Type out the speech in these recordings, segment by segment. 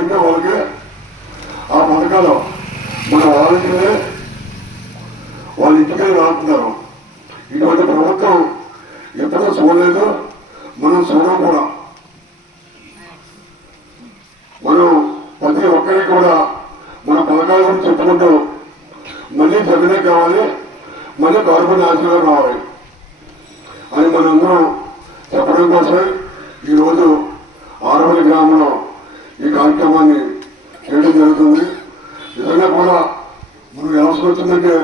అంటే వాళ్ళకి ఆ పథకాలు మన వాలంటీర్లే వాళ్ళ ఇంటికే రాస్తున్నారు. ఇటువంటి ప్రభుత్వం ఎప్పుడూ చూడలేదు, మనం చూడం కూడా. మనం ప్రతి ఒక్కరికి కూడా మన పథకాల గురించి చెప్పుకుంటూ మళ్ళీ జగనే కావాలి, మళ్ళీ గవర్నమెంట్ ఆశీర్వాదం రావాలి అని మనందరం చెప్పడం కోసమే ఈరోజు ఆరవల్లి గ్రామంలో ఈ కార్యక్రమాన్ని చేయడం జరుగుతుంది. నిజంగా కూడా మనం అవసరం వచ్చిందంటే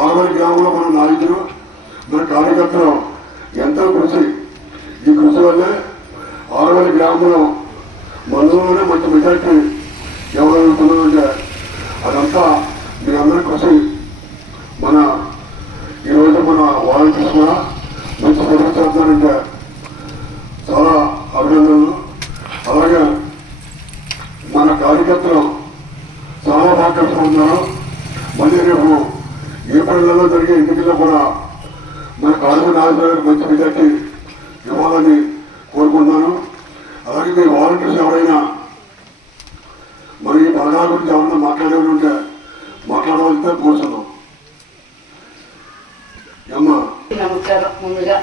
ఆరవల్లి గ్రామంలో మన నాయకులు, మన కార్యకర్తలు ఎంతో కృషి. ఈ కృషి వల్లే ఆరవల్లి గ్రామంలో మందులోనే మంచి మెజార్టీ ఎవరు వెళ్తున్నారంటే అదంతా మీ అందరి కృషి. మన ఈరోజు మన వాలంటీర్స్ కూడా మంచి సర్వీస్ చేస్తున్నారంటే చాలా అభినందనలు. అలాగే మన కార్యకర్తలు చాలా బాగా కష్టపడుతున్నారు. మళ్ళీ రేపు ఏప్రిల్లో జరిగే ఎన్నికల్లో కూడా మన కార్మిక ఆశయాలకు మంచి మెజార్టీ ఇవ్వాలని కోరుకుంటున్నాను. అలాగే మీ వాలంటీర్స్ ఎవరైనా మరి ఈ పథకాల గురించి ఎవరైనా మాట్లాడేవారు ఉంటే మాట్లాడవలసితే కూర్చున్నాం. నమస్కారం. ముందుగా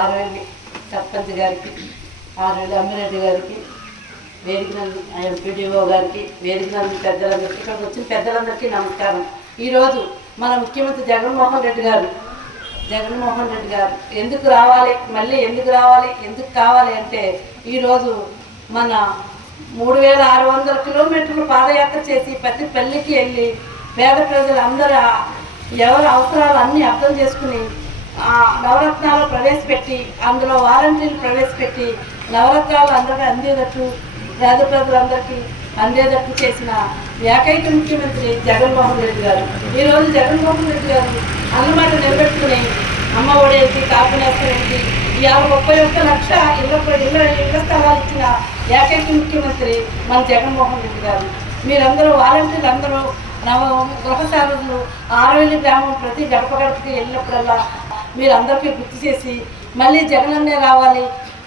ఆరవల్లి సర్పంచ్ గారికి, ఆరవల్లి అమ్మిరెడ్డి గారికి, వేదిక ఎంపీడీఓ గారికి, వేదిక పెద్దలందరికీ, ఇక్కడికి వచ్చిన పెద్దలందరికీ నమస్కారం. ఈరోజు మన ముఖ్యమంత్రి జగన్మోహన్ రెడ్డి గారు ఎందుకు రావాలి, మళ్ళీ ఎందుకు రావాలి, ఎందుకు కావాలి అంటే ఈరోజు మన 3600 కిలోమీటర్లు పాదయాత్ర చేసి ప్రతి పల్లెకి వెళ్ళి పేద ప్రజలందరూ ఎవరి అవసరాలు అన్నీ అర్థం చేసుకుని నవరత్నాలు ప్రవేశపెట్టి, అందులో వాలంటీర్లు ప్రవేశపెట్టి నవరత్నాలు అందరికీ అందేటట్టు, పేద ప్రజలందరికీ అందేటట్టు చేసిన ఏకైక ముఖ్యమంత్రి జగన్మోహన్ రెడ్డి గారు. ఈరోజు జగన్మోహన్ రెడ్డి గారు అన్నమాట నిలబెట్టుకుని అమ్మ ఒడేసి, కాపు నేస్తారేంటి, 31 లక్ష ఇళ్ల స్థలాలు ఇచ్చిన ఏకైక ముఖ్యమంత్రి మన జగన్మోహన్ రెడ్డి గారు. మీరందరూ వాలంటీర్లు అందరూ గృహసారులు ఆరవల్లి గ్రామం ప్రతి గడప గడపకి వెళ్ళినప్పుడల్లా మీరందరికీ గుర్తు చేసి మళ్ళీ జగనన్నే రావాలి,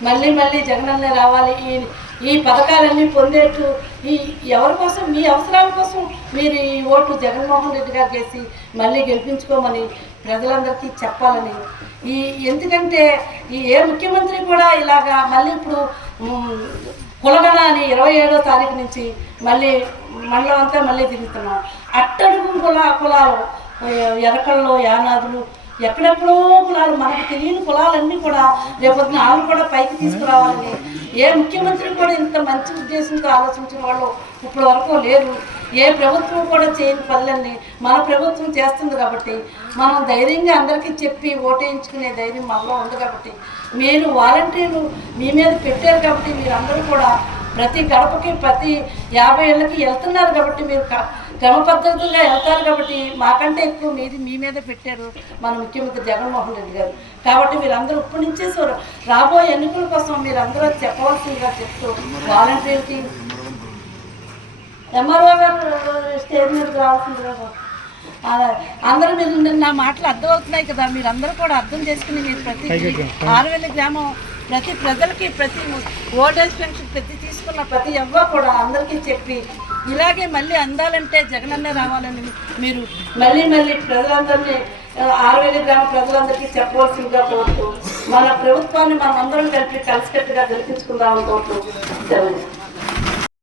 మళ్ళీ జగనన్నే రావాలి, ఈ పథకాలన్నీ పొందేట్టు ఎవరి కోసం, మీ అవసరాల కోసం మీరు ఈ ఓటు జగన్మోహన్ రెడ్డి గారికి వేసి మళ్ళీ గెలిపించుకోమని ప్రజలందరికీ చెప్పాలని. ఎందుకంటే ఏ ముఖ్యమంత్రి కూడా ఇలాగా మళ్ళీ ఇప్పుడు కులగణ అని 27వ తారీఖు నుంచి మళ్ళీ మండలం అంతా మళ్ళీ తిరుగుతున్నాం. అట్టడుగు కులాలు, ఎరకల్లో యానాదులు, ఎక్కడెక్కడో కులాలు, మనకు తెలియని కులాలన్నీ కూడా రేపొద్దున వాళ్ళు కూడా పైకి తీసుకురావాలని ఏ ముఖ్యమంత్రి కూడా ఇంత మంచి ఉద్దేశంతో ఆలోచించిన వాళ్ళు ఇప్పటి వరకు లేరు. ఏ ప్రభుత్వం కూడా చేయని పనులన్నీ మన ప్రభుత్వం చేస్తుంది కాబట్టి మనం ధైర్యంగా అందరికీ చెప్పి ఓటేయించుకునే ధైర్యం మనలో ఉంది కాబట్టి, మీరు వాలంటీర్లు మీ మీద పెట్టారు కాబట్టి మీరు అందరూ కూడా ప్రతి గడపకి ప్రతి 50 ఏళ్ళకి వెళ్తున్నారు కాబట్టి, మీరు క్రమ పద్ధతులుగా వెళ్తారు కాబట్టి మాకంటే ఎక్కువ మీ మీద పెట్టారు మన ముఖ్యమంత్రి జగన్మోహన్ రెడ్డి గారు. కాబట్టి మీరందరూ ఇప్పటి నుంచే రాబోయే ఎన్నికల కోసం మీరందరూ చెప్పవలసిందిగా చెప్తూ వాలంటీర్కి ఎంఆర్ఓ గారు స్టేజ్ మీదకి రావాల్సిందిగా అందరూ మీరు నా మాటలు అర్థమవుతున్నాయి కదా, మీరందరూ కూడా అర్థం చేసుకుని మీరు ప్రతి ఆరవల్లి గ్రామం ప్రతి ప్రజలకి, ప్రతి ఓల్డేజ్ పెన్షన్ ప్రతి తీసుకున్న ప్రతి ఎవ్వ కూడా అందరికీ చెప్పి ఇలాగే మళ్ళీ అందాలంటే జగనన్నే రావాలని మీరు మళ్ళీ ప్రజలందరినీ ఆరవల్లి గ్రామ ప్రజలందరికీ చెప్పవలసిందిగా కోరుతూ మన ప్రభుత్వాన్ని మనం అందరం కలిసికట్టుగా గెలిపించుకుందామని కోరుతూ.